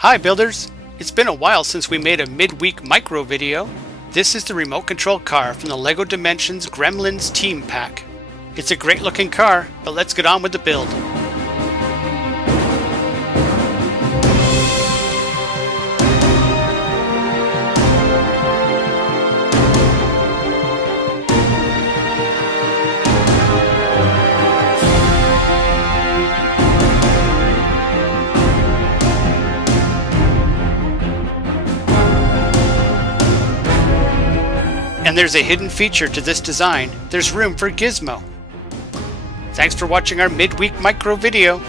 Hi builders! It's been a while since we made a midweek micro video. This is the remote control car from the LEGO Dimensions Gremlins Team Pack. It's a great looking car, but let's get on with the build. And there's a hidden feature to this design. There's room for Gizmo. Thanks for watching our midweek micro video.